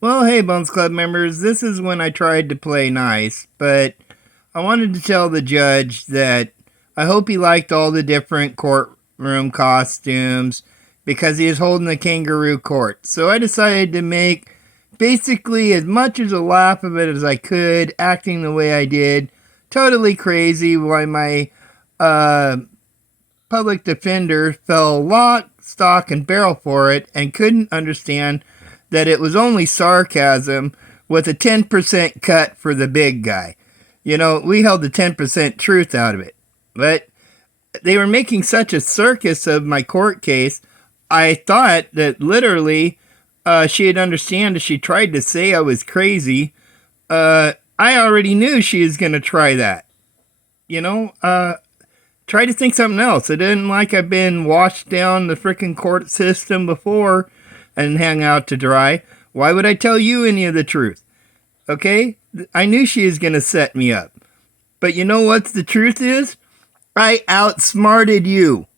Well, hey, Bones Club members, this is when I tried to play nice, but I wanted to tell the judge that I hope he liked all the different courtroom costumes because he is holding a kangaroo court. So I decided to make basically as much as a laugh of it as I could, acting the way I did. Totally crazy why my uh, public defender fell lock, stock, and barrel for it and couldn't understand that it was only sarcasm with a 10% cut for the big guy. You know, we held the 10% truth out of it. But they were making such a circus of my court case, I thought that literally she'd understand if she tried to say I was crazy. I already knew she was going to try that. You know, try to think something else. It isn't like I've been washed down the freaking court system before and hang out to dry. Why would I tell you any of the truth? Okay? I knew she was going to set me up. But you know what the truth is? I outsmarted you.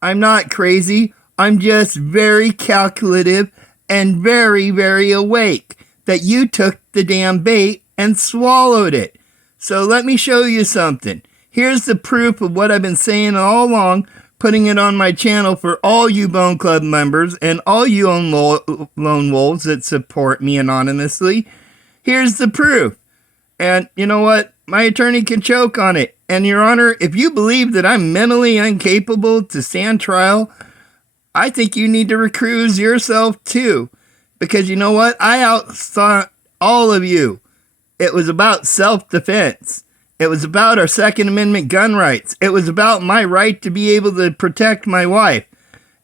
I'm not crazy. I'm just very calculative and very, very awake that you took the damn bait and swallowed it. So let me show you something. Here's the proof of what I've been saying all along, putting it on my channel for all you Bone Club members and all you lone wolves that support me anonymously. Here's the proof. And you know what? My attorney can choke on it. And Your Honor, if you believe that I'm mentally incapable to stand trial, I think you need to recuse yourself too. Because you know what? I outthought all of you. It was about self-defense. It was about our Second Amendment gun rights. It was about my right to be able to protect my wife.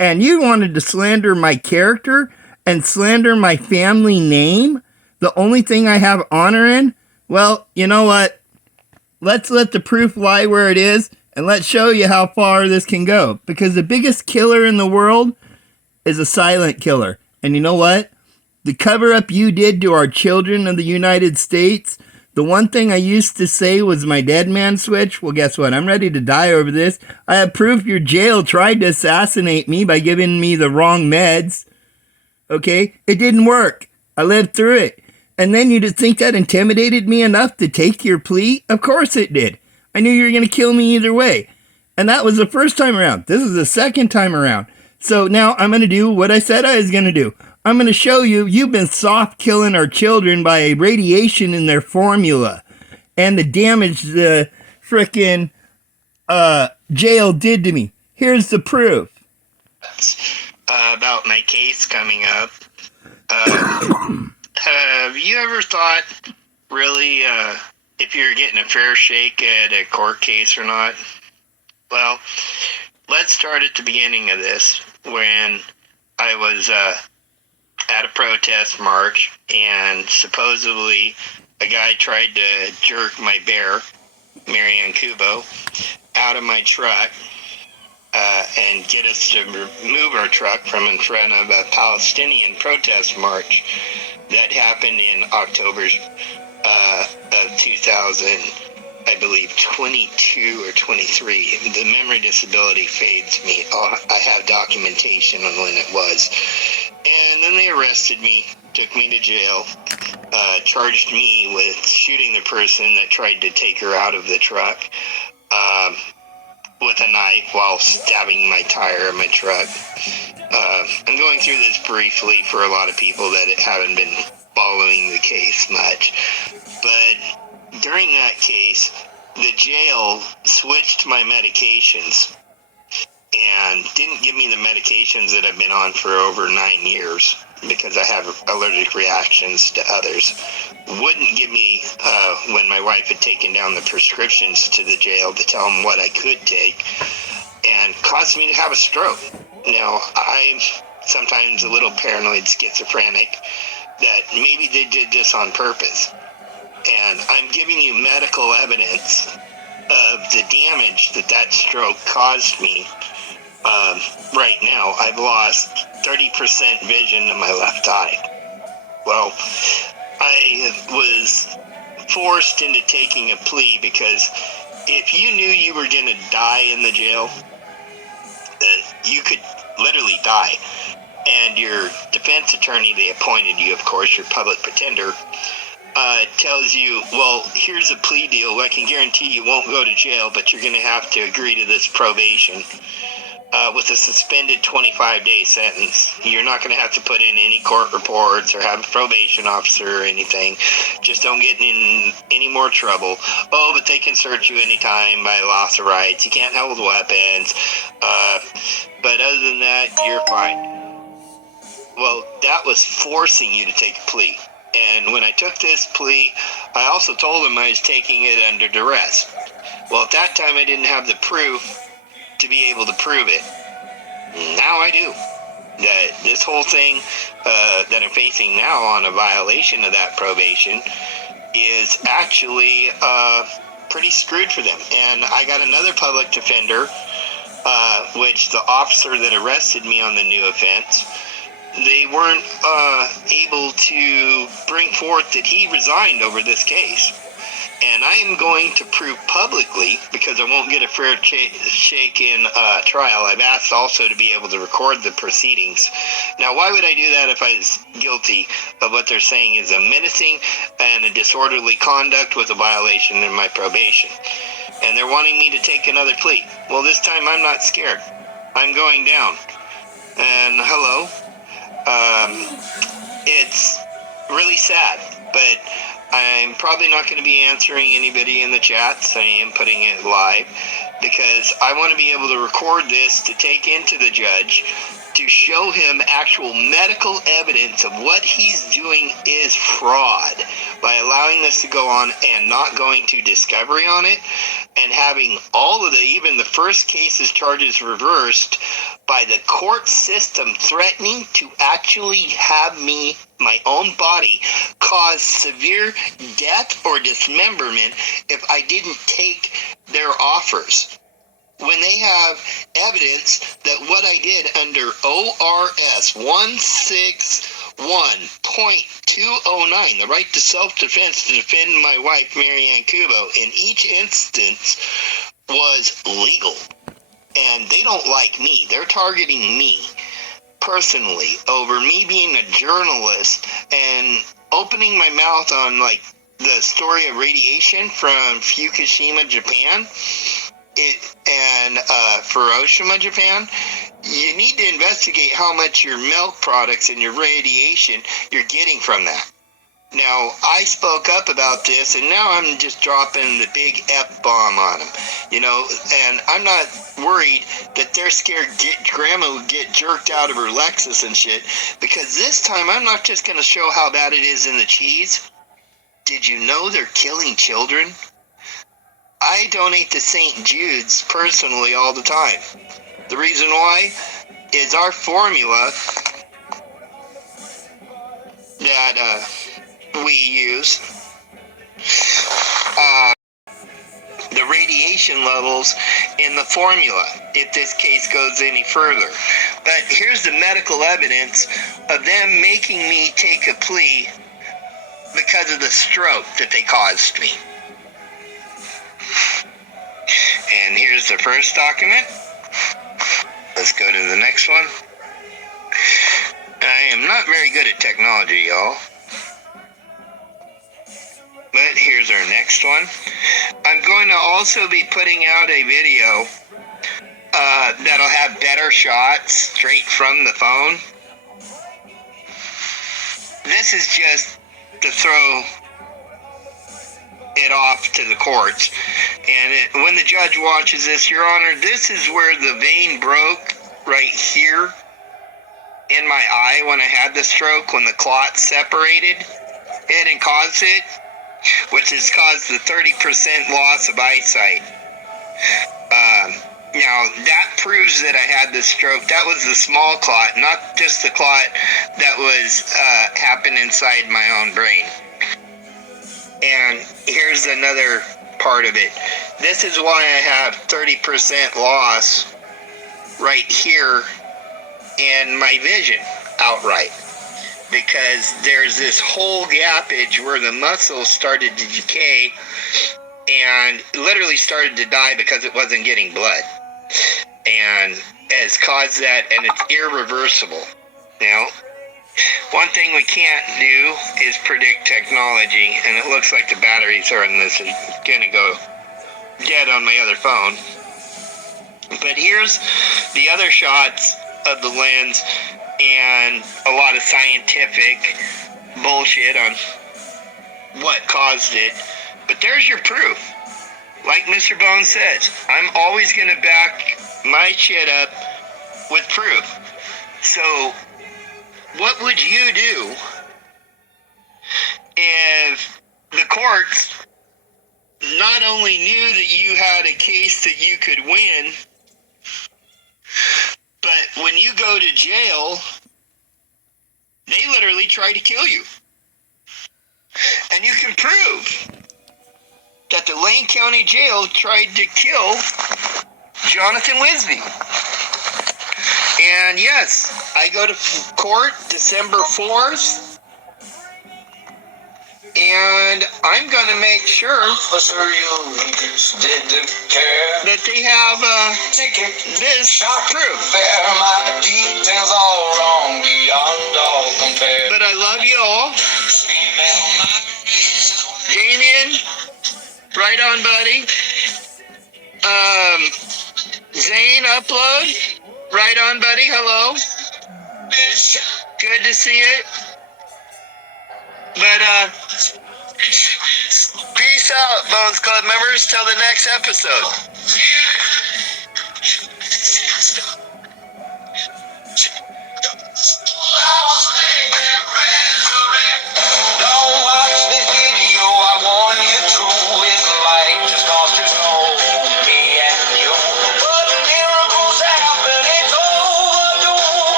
And you wanted to slander my character and slander my family name? The only thing I have honor in? Well, you know what? Let's let the proof lie where it is and let's show you how far this can go. Because the biggest killer in the world is a silent killer. And you know what? The cover up you did to our children of the United States, the one thing I used to say was my dead man switch. Well, guess what? I'm ready to die over this. I have proof your jail tried to assassinate me by giving me the wrong meds. Okay? It didn't work. I lived through it. And then you'd think that intimidated me enough to take your plea? Of course it did. I knew you were going to kill me either way. And that was the first time around. This is the second time around. So now I'm going to do what I said I was going to do. I'm going to show you you've been soft killing our children by radiation in their formula and the damage the frickin' jail did to me. Here's the proof. About my case coming up. Have you ever thought, really, if you're getting a fair shake at a court case or not? Well, let's start at the beginning of this, when I was at a protest march, and supposedly a guy tried to jerk my bear, Marianne Kubo, out of my truck and get us to move our truck from in front of a Palestinian protest march that happened in October of 2000, I believe 22 or 23. The memory disability fades me. I have documentation on when it was. And then they arrested me, took me to jail, charged me with shooting the person that tried to take her out of the truck with a knife while stabbing my tire of my truck. I'm going through this briefly for a lot of people that haven't been following the case much. But during that case, the jail switched my medications and didn't give me the medications that I've been on for over 9 years because I have allergic reactions to others. Wouldn't give me, when my wife had taken down the prescriptions to the jail to tell them what I could take, and caused me to have a stroke. Now, I'm sometimes a little paranoid schizophrenic that maybe they did this on purpose. And I'm giving you medical evidence of the damage that stroke caused me. Right now, I've lost 30% vision in my left eye. Well, I was forced into taking a plea because if you knew you were going to die in the jail, you could literally die. and your defense attorney, they appointed you, of course, your public pretender, tells you, well, here's a plea deal. I can guarantee you won't go to jail, but you're going to have to agree to this probation with a suspended 25-day sentence. You're not going to have to put in any court reports or have a probation officer or anything. Just don't get in any more trouble. Oh, but they can search you anytime by loss of rights. You can't hold weapons. But other than that, you're fine. Well, that was forcing you to take a plea. And when I took this plea, I also told him I was taking it under duress. Well, at that time, I didn't have the proof to be able to prove it. Now I do. That this whole thing that I'm facing now on a violation of that probation is actually pretty screwed for them. And I got another public defender, which the officer that arrested me on the new offense, they weren't able to bring forth that he resigned over this case. And I am going to prove publicly, because I won't get a fair shake in trial, I've asked also to be able to record the proceedings. Now, why would I do that if I was guilty of what they're saying is a menacing and a disorderly conduct with a violation in my probation? And they're wanting me to take another plea. Well, this time I'm not scared. I'm going down. And hello. It's really sad, but I'm probably not going to be answering anybody in the chats. I am putting it live because I want to be able to record this to take into the judge to show him actual medical evidence of what he's doing is fraud by allowing this to go on and not going to discovery on it and having all of even the first case's charges reversed by the court system threatening to actually have me, my own body, cause severe death or dismemberment if I didn't take their offers. When they have evidence that what I did under ORS 161.209, the right to self-defense to defend my wife, Marianne Kubo, in each instance was legal. And they don't like me. They're targeting me personally over me being a journalist and opening my mouth on, like, the story of radiation from Fukushima, Japan, and Hiroshima, Japan. You need to investigate how much your milk products and your radiation you're getting from that. Now, I spoke up about this, and now I'm just dropping the big F-bomb on them, you know, and I'm not worried that they're scared Grandma would get jerked out of her Lexus and shit, because this time I'm not just going to show how bad it is in the cheese. Did you know they're killing children? I donate to St. Jude's personally all the time. The reason why is our formula that we use, the radiation levels in the formula, if this case goes any further. But here's the medical evidence of them making me take a plea because of the stroke that they caused me. And here's the first document. Let's go to the next one. I am not very good at technology, y'all. But here's our next one. I'm going to also be putting out a video that'll have better shots straight from the phone. This is just to throw it off to the courts. And when the judge watches this, Your Honor, this is where the vein broke right here in my eye when I had the stroke, when the clot separated it and caused it, which has caused the 30% loss of eyesight. Now, that proves that I had the stroke. That was the small clot, not just the clot that was happened inside my own brain. And here's another part of it. This is why I have 30% loss right here in my vision outright. Because there's this whole gappage where the muscles started to decay and literally started to die because it wasn't getting blood. And has caused that, and it's irreversible. Now, one thing we can't do is predict technology, and it looks like the batteries on this are gonna go dead on my other phone. But here's the other shots of the lens and a lot of scientific bullshit on what caused it. But there's your proof. Like Mr. Bones says, I'm always going to back my shit up with proof. So, what would you do if the courts not only knew that you had a case that you could win, but when you go to jail, they literally try to kill you? And you can prove that the Lane County Jail tried to kill Jonathan Wisbey. And yes, I go to court December 4th, and I'm going to make sure that they have this proof. But I love you all. Damien, right on, buddy. Zane, upload. Right on, buddy. Hello. Good to see it. But, peace out, Bones Club members. Till the next episode.